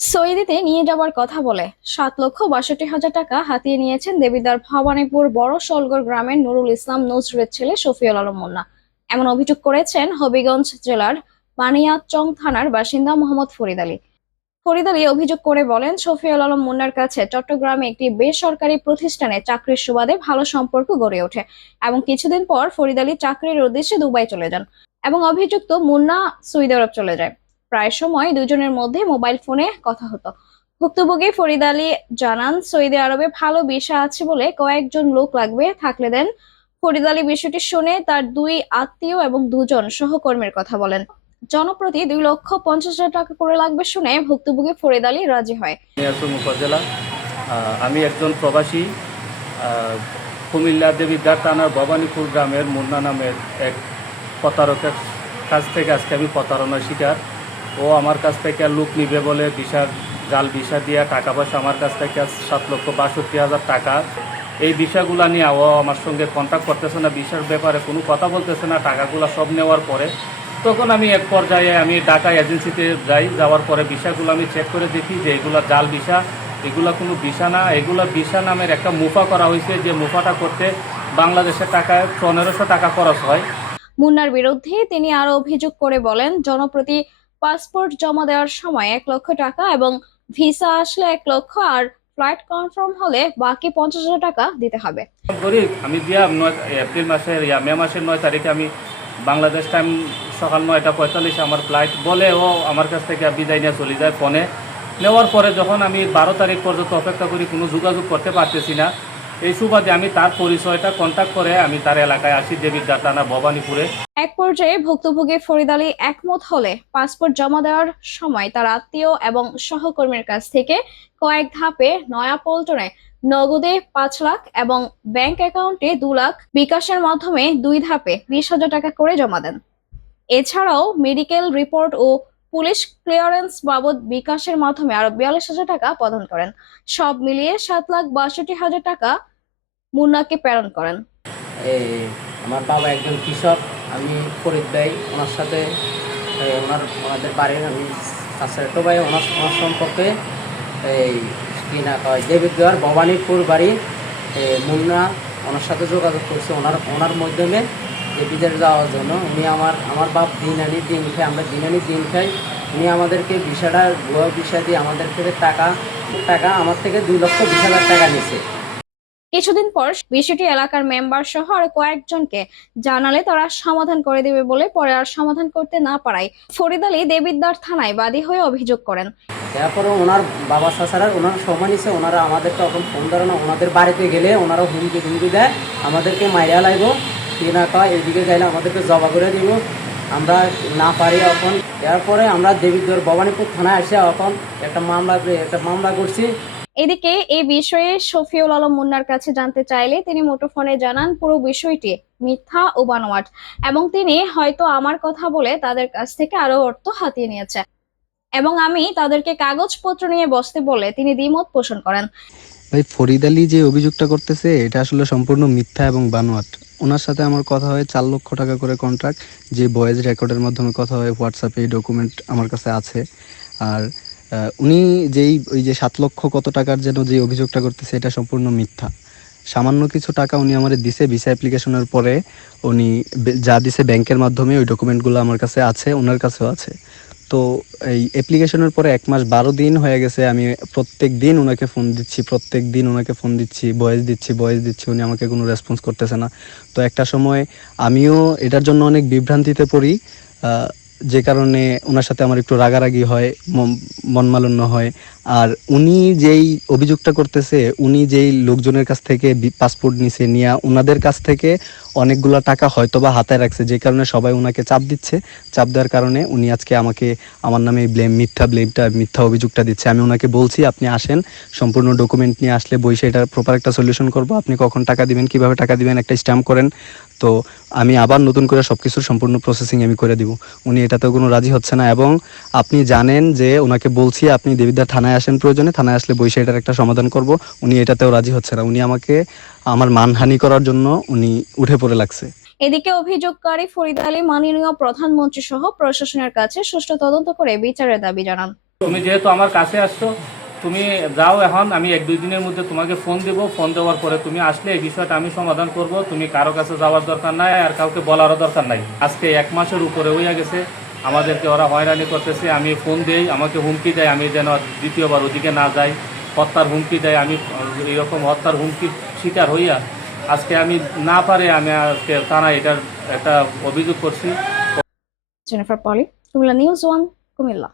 সৌদিতে নিয়ে যাওয়ার কথা বলে। সাত লক্ষ বাষট্টি হাজার টাকা হাতিয়ে নিয়েছেন দেবিদ্বার ভবানীপুর বড় শোলগড় গ্রামের নুরুল ইসলাম নজরুলের ছেলে শফিউল আলম মুন্না এমন অভিযোগ করেছেন হবিগঞ্জ জেলার বানিয়াচং থানার বাসিন্দা মোহাম্মদ ফরিদ আলী। ফরিদ আলী অভিযোগ করে বলেন, শফিউল আলম মুন্নার কাছে চট্টগ্রামে একটি বেসরকারি প্রতিষ্ঠানে চাকরির সুবাদে ভালো সম্পর্ক গড়ে ওঠে এবং কিছুদিন পর ফরিদ আলী চাকরির উদ্দেশ্যে দুবাই চলে যান এবং অভিযুক্ত মুন্না সৌদি আরব চলে যায়। প্রায় সময় দুজনের মধ্যে মোবাইল ফোনে কথা হতো। ভুক্তভোগী ফরিদ আলী জানান, সৌদি আরবে ভালো ভিসা আছে বলে কয়েকজন লোক লাগবে, থাকলে দেন। ফরিদ আলী বিষয়টি শুনে তার দুই আত্মীয় এবং দুজন সহকর্মীর কথা বলেন। জনপ্রতি দুই লক্ষ পঞ্চাশ হাজার টাকা করে লাগবে শুনে ভুক্তভোগী ফরিদ আলী রাজি হয়। আমি একজন প্রবাসী কুমিল্লা দেবিদ্বার থানার ভবানীপুর গ্রামের মুন্না নামের এক প্রতারকের কাছ থেকে আজকে আমি প্রতারণার শিকার। ও আমার কাছ থেকে লোক নিবে বলে বিশার জাল বিষা দিয়া টাকা পয়সা আমার কাছ থেকে সাত লক্ষ বাষট্টি হাজার টাকা। এই বিষয়গুলো নিয়ে ও আমার সঙ্গে কন্ট্যাক্ট করতেছে না বিষয়ের ব্যাপারে কোনো কথা বলতেছে না, টাকাগুলো সব নেওয়ার পরে। তখন আমি এক পর্যায়ে আমি ঢাকা এজেন্সিতে যাই, যাওয়ার পরে বিষয়গুলো আমি চেক করে দেখি যে এগুলো জাল বিষা এগুলা কোনো বিষা না। এগুলো বিষা নামের একটা মুফা করা হয়েছে, যে মুফাটা করতে বাংলাদেশের টাকা, পনেরোশো টাকা খরচ হয়। মুন্নার বিরুদ্ধে তিনি আরও অভিযোগ করে বলেন, জনপ্রতি পাসপোর্ট জমা দেওয়ার সময় এক লক্ষ টাকা এবং ভিসা আসলে এক লক্ষ আর ফ্লাইট কনফার্ম হলে বাকি পঞ্চাশ হাজার টাকা দিতে হবে। আমি দিয়া এপ্রিল মাসের, ইয়া, মে মাসের নয় তারিখে আমি বাংলাদেশ টাইম সকাল নয়টা পঁয়তাল্লিশে আমার ফ্লাইট বলে ও আমার কাছ থেকে বিদায় নিয়ে চলে যায় ফোনে। নেওয়ার পরে যখন আমি বারো তারিখ পর্যন্ত অপেক্ষা করি, কোনো যোগাযোগ করতে পারতেছি না। এই সুবাদে আমি তার পরিচয়টা কন্ট্যাক্ট করে আমি তার এলাকায় আসি, দেবীর টানা ভবানীপুরে। এক পর্যায়ে ভুক্তভোগী ফরিদ আলী একমত হলে পাসপোর্ট জমা দেওয়ার সময় তার আত্মীয় এবং সহকর্মীর কাছ থেকে কয়েক ধাপে নয়া পল্টনে নগদে পাঁচ লাখ এবং ব্যাংক অ্যাকাউন্টে দু লাখ বিকাশের মাধ্যমে দুই ধাপে বিশ হাজার টাকা করে জমা দেন। এছাড়াও মেডিকেল রিপোর্ট ও পুলিশ ক্লিয়ারেন্স বাবদ বিকাশের মাধ্যমে আরও বিয়াল্লিশ হাজার টাকা প্রদান করেন। সব মিলিয়ে সাত লাখ বাষট্টি হাজার টাকা মুন্নাকে প্রেরণ করেন। আমার বাবা একজন কৃষক। আমি ফরিদ ভাই, ওনার সাথে ওনার ওনাদের বাড়ির আমি চাচাতো ভাই, ওনার ওনার সম্পর্কে, এই, কি না কয় দেবীদ্বার ভবানীপুর বাড়ি মুন্না, ওনার সাথে যোগাযোগ করছে, ওনার ওনার মাধ্যমে যে বিদেশ যাওয়ার জন্য। উনি আমার আমার বাপ দিন আনি, দিন খাই আমরা দিন আনি, দিন খাই। উনি আমাদেরকে বিষয়টা ভুয়া বিষয় দিয়ে আমাদের থেকে টাকা টাকা, আমার থেকে দুই লক্ষ বিশ হাজার টাকা নিছে কিছুদিন পর বিষয়টি এলাকার মেম্বার সহ আরও কয়েকজনকে জানালে তারা সমাধান করে দেবে বলে পরে আর সমাধান করতে না পারায় ফরিদ আলী দেবিদ্বার থানায় বাদী হয়ে অভিযোগ করেন। তারপরে ওনার বাবা চাচারা ওনারা সময় নিছে, ওনারা আমাদেরকে তখন ফোন ধরে না, ওনাদের বাড়িতে গেলে ওনারা হুমকি হুমকি দেয়, আমাদেরকে মাইরা লাগবো কি না এদিকে গেলে আমাদেরকে জবা করে দিব, আমরা না পারি এখন। এরপরে আমরা দেবীদ্বার ভবানীপুর থানায় এসে এখন একটা মামলা একটা মামলা করছি। এদিকে এই বিষয়ে শফিউল আলম মুন্নার কাছে জানতে চাইলে তিনি মুঠোফোনে জানান, পুরো বিষয়টি মিথ্যা ও বানোয়াট এবং তিনি হয়তো আমার কথা বলে তাদের কাছ থেকে আরও অর্থ হাতিয়ে নিয়েছে এবং আমি তাদেরকে কাগজপত্র নিয়ে বসতে বলে তিনি দ্বিমত পোষণ করেন। ভাই, ফরিদ আলী যে অভিযোগটা করতেছে, এটা আসলে সম্পূর্ণ মিথ্যা এবং বানোয়াট। ওনার সাথে আমার কথা হয় চার লক্ষ টাকা করে কন্ট্রাক্ট যে বয়েজ রেকর্ডের মাধ্যমে কথা হয় হোয়াটসঅ্যাপে এই ডকুমেন্ট আমার কাছে আছে। আর উনি যেই ওই যে সাত লক্ষ কত টাকার যেন যে অভিযোগটা করতেছে, এটা সম্পূর্ণ মিথ্যা। সামান্য কিছু টাকা উনি আমার দিছে ভিসা অ্যাপ্লিকেশনের পরে, উনি যা দিছে ব্যাংকের মাধ্যমে, ওই ডকুমেন্টগুলো আমার কাছে আছে, ওনার কাছেও আছে। তো এই অ্যাপ্লিকেশনের পরে এক মাস বারো দিন হয়ে গেছে, আমি প্রত্যেক দিন ওনাকে ফোন দিচ্ছি, প্রত্যেক দিন ওনাকে ফোন দিচ্ছি ভয়েস দিচ্ছি ভয়েস দিচ্ছি, উনি আমাকে কোনো রেসপন্স করতেছে না। তো একটা সময় আমিও এটার জন্য অনেক বিভ্রান্তিতে পড়ি। যে কারণে ওনার সাথে আমার একটু রাগারাগি হয় মন- মালিন্য হয়। আর উনি যেই অভিযোগটা করতেছে, উনি যেই লোকজনের কাছ থেকে পাসপোর্ট নিছে নিয়ে ওনাদের কাছ থেকে অনেকগুলা টাকা হয়তো বা হাতায় রাখছে, যে কারণে সবাই ওনাকে চাপ দিচ্ছে। চাপ দেওয়ার কারণে উনি আজকে আমাকে, আমার নামে ব্লেম মিথ্যা ব্লেমটা মিথ্যা অভিযোগটা দিচ্ছে। আমি ওনাকে বলছি, আপনি আসেন, সম্পূর্ণ ডকুমেন্ট নিয়ে আসলে বইসে এটা প্রপার একটা সলিউশন করব। আপনি কখন টাকা দিবেন, কীভাবে টাকা দিবেন, একটা স্ট্যাম্প করেন। তো আমি আবার নতুন করে সবকিছুর সম্পূর্ণ প্রসেসিং আমি করে দিব। উনি এটাতেও কোনো রাজি হচ্ছে না এবং আপনি জানেন যে ওনাকে বলছি, আপনি দেবিদ্বার থানায় আসেন প্রয়োজনে থানায় আসলে বইসে এটার একটা সমাধান করব। উনি এটাতেও রাজি হচ্ছে না। উনি আমাকে আমার মানহানি করার জন্য উনি উঠে পড়ে লাগছে। এদিকে অভিযোগকারী ফরিদ আলী মাননীয় প্রধানমন্ত্রী সহ প্রশাসনের কাছে সুষ্ঠু তদন্ত করে বিচারের দাবি জানান। তুমি যেহেতু আমার কাছে আসছো তুমি যাও এখন আমি এক দুই দিনের মধ্যে তোমাকে ফোন দেব। ফোন দেওয়ার পরে তুমি আসলে এই বিষয়টা আমি সমাধান করব। তুমি কারও কাছে যাওয়ার দরকার নাই আর কাউকে বলারও দরকার নাই। আজকে এক মাসের উপরে হইয়া গেছে। আমাদেরকে ওরা হয়রানি করতেছে, আমি ফোন দেই, আমাকে হুমকি দেয়, আমি যেন দ্বিতীয়বার ওদিকে না যাই। হত্যার হুমকি দেয়, আমি এরকম হত্যার হুমকি শিকার হইয়া আজকে আমি না পারে আমি আজকে তারা এটার একটা অভিযোগ করছি। Jennifer Poly Comilla news one Comilla